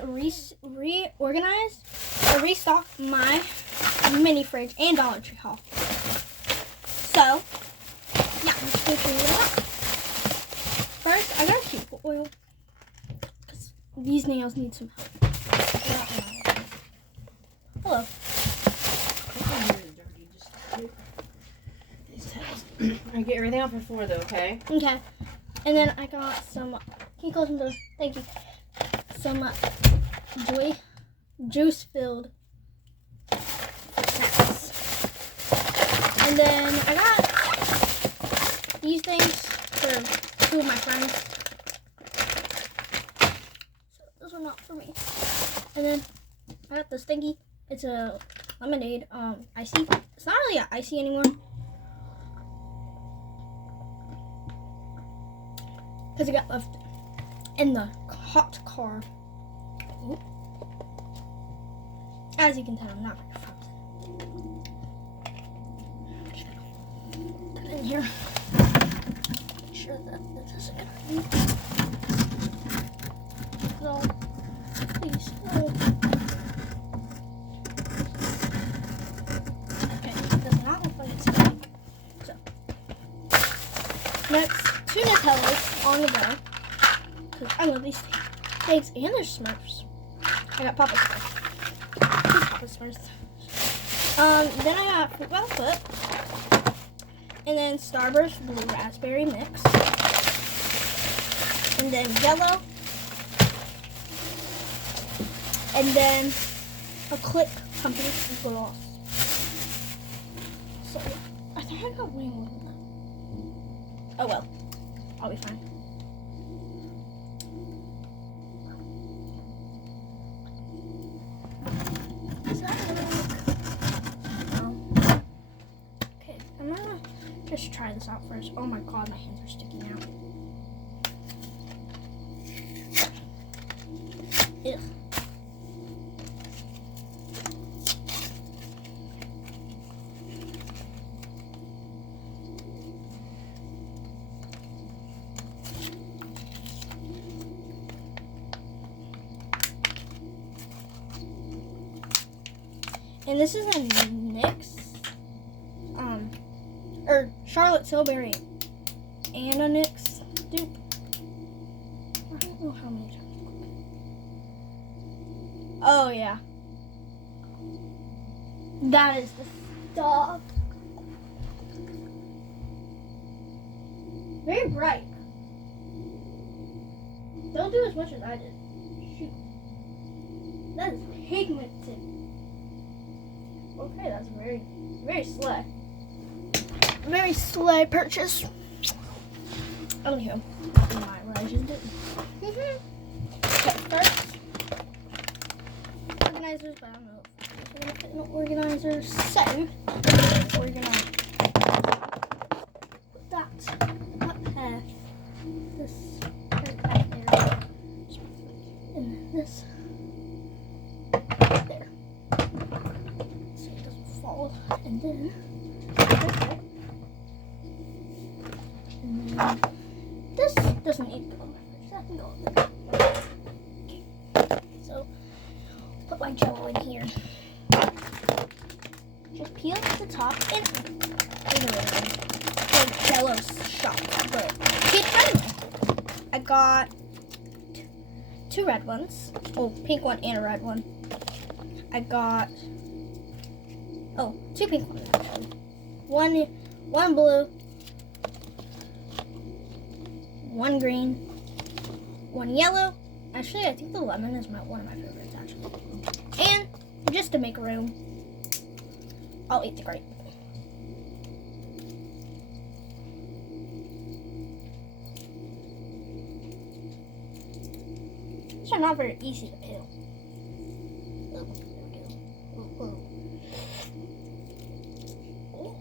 reorganize or restock my mini fridge and Dollar Tree haul. So, yeah, let's go through it up. First, I got cuticle oil because these nails need some help. Hello. I get everything off the floor though, okay? Okay. And then I got some, can you close the door? Thank you. Some juice-filled snacks. And then I got these things for 2 of my friends. So those are not for me. And then I got this thingy. It's a lemonade icy. It's not really icy anymore. Because it got left in the hot car. Ooh. As you can tell, I'm not very frozen. Just gonna put it in here. Make sure that this isn't gonna leak. No. Please. No. Okay, it does not look like it's gonna leak. So. Next, 2 Nutellas on the go. Because I love these things. And there's Smurfs. I got Papa Smurfs. 2 Papa Smurfs. Then I got Fruit by the Foot. And then Starburst Blue Raspberry Mix. And then Yellow. And then a Click Company gloss. So, I think I got way more than that. Oh well. I'll be fine. Is that gonna work? No. Okay, I'm gonna just try this out first. Oh my god, my hands are sticking out. Ew. And this is a NYX, or Charlotte Tilbury and a NYX dupe. I don't know how many times. Oh yeah. That is the stuff. Very bright. Don't do as much as I did. Shoot. That is pigmented. Okay, that's very, very slay. Very slay purchase. Anywho, my what I just did. Okay, first, organizers, but I don't know if we're gonna fit in an organizer. So, we're gonna put that up there. This right back there. And this there. So it doesn't fall. And then this doesn't need to go in my fridge. That can go in there. Okay. So put my jello in here. Just peel the top and the jello's shop. But keep anyway. I got 2 red ones. Oh, pink one and a red one. I got 2 pink ones actually. One blue, 1 green, 1 yellow. Actually, I think the lemon is one of my favorites actually. And just to make room, I'll eat the grape. These are not very easy to peel. Oh, there we go. Oh.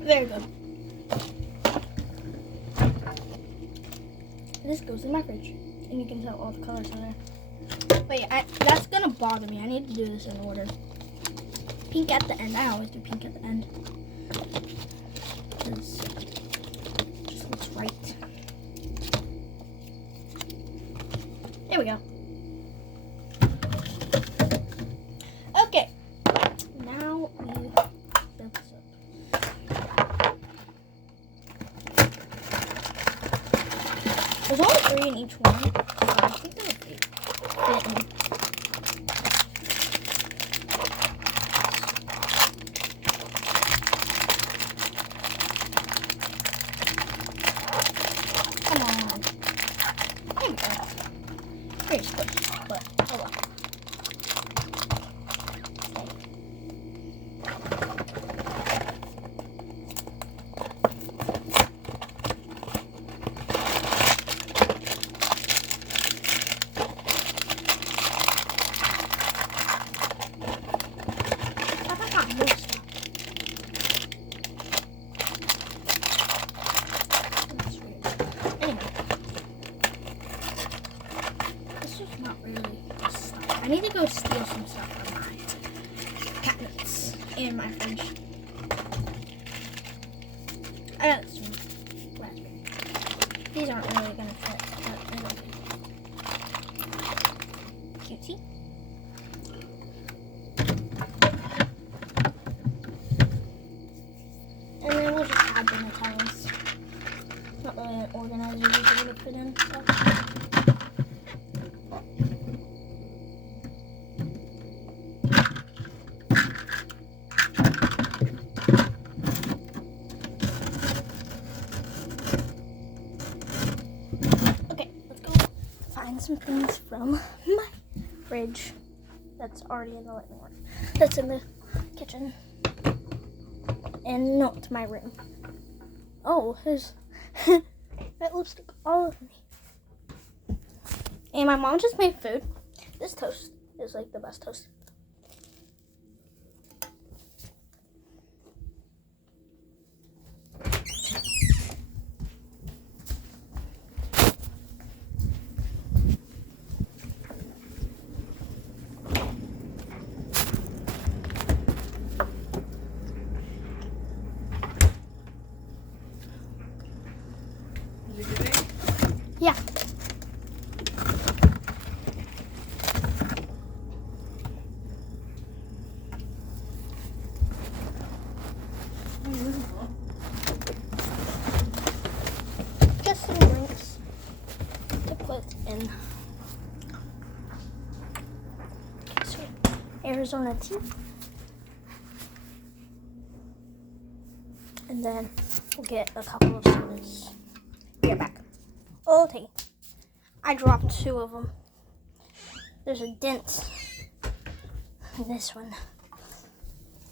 Very good. this goes in my fridge. And you can tell all the colors are there. Wait, that's gonna bother me. I need to do this in order. Pink at the end. I always do pink at the end. Because it just looks right. There we go. Okay. Now we fill this up. There's only 3 in each one. I think there's 8. Come on. There we go. Very squishy, but oh well. I need to go steal some stuff from my cabinets and my fridge. I got some raspberry. These aren't really gonna fit, but they're okay. Cutesy. And then we'll just add the Nutellas. Not really an organizer usually to put in stuff. Some things from my fridge that's already in the living room. That's in the kitchen. And not my room. Oh, there's that lipstick all over me. And my mom just made food. This toast is like the best toast. Yeah. Just some drinks to put in. So, Arizona tea. And then we'll get a couple of sodas. Be right back. Okay, I dropped 2 of them. There's a dent in this one.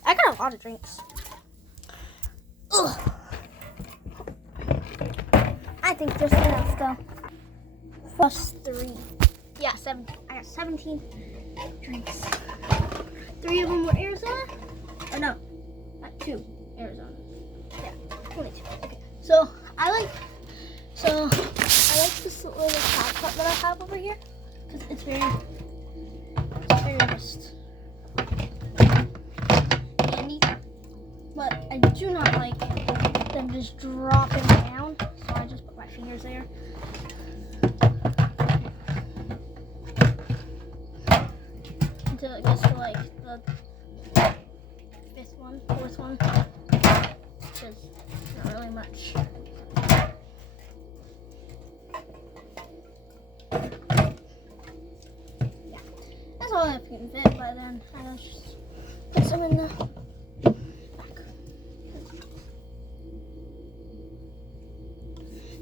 I got a lot of drinks. Ugh. I think just enough though. +3. Yeah, 7. I got 17 drinks. 3 of them were Arizona. Or no, not 2 Arizona. Yeah, only 2. Okay, so I like this little cow cup that I have over here because it's very just handy. But I do not like them just dropping down, so I just put my fingers there. Until it gets to like the 5th one, 4th one, which is not really much. All I can fit by then. I'll just put some in the back.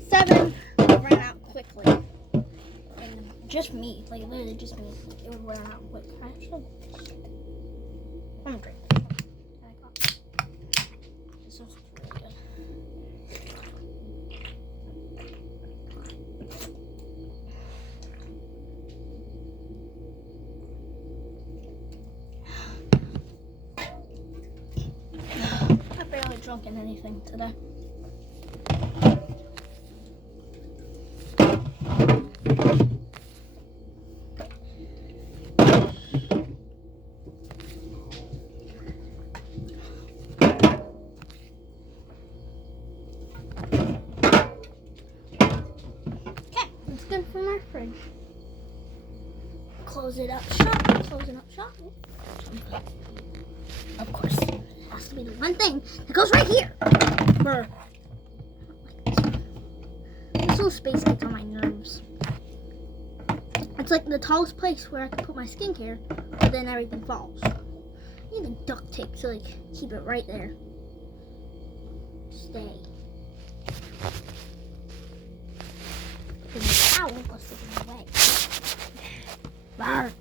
7 would run out quickly. And just me, like literally just me. It would run out quick. Actually, I'm gonna drink. This one's really good. Drunk in anything today. chicken from our fridge. Close it up shop. Close it up shop. Of course, it has to be the one thing that goes right here. Brr. This little space gets on my nerves. It's like the tallest place where I can put my skincare, but then everything falls. I need a duct tape to like keep it right there. Stay. The towel was sticking away. Brr.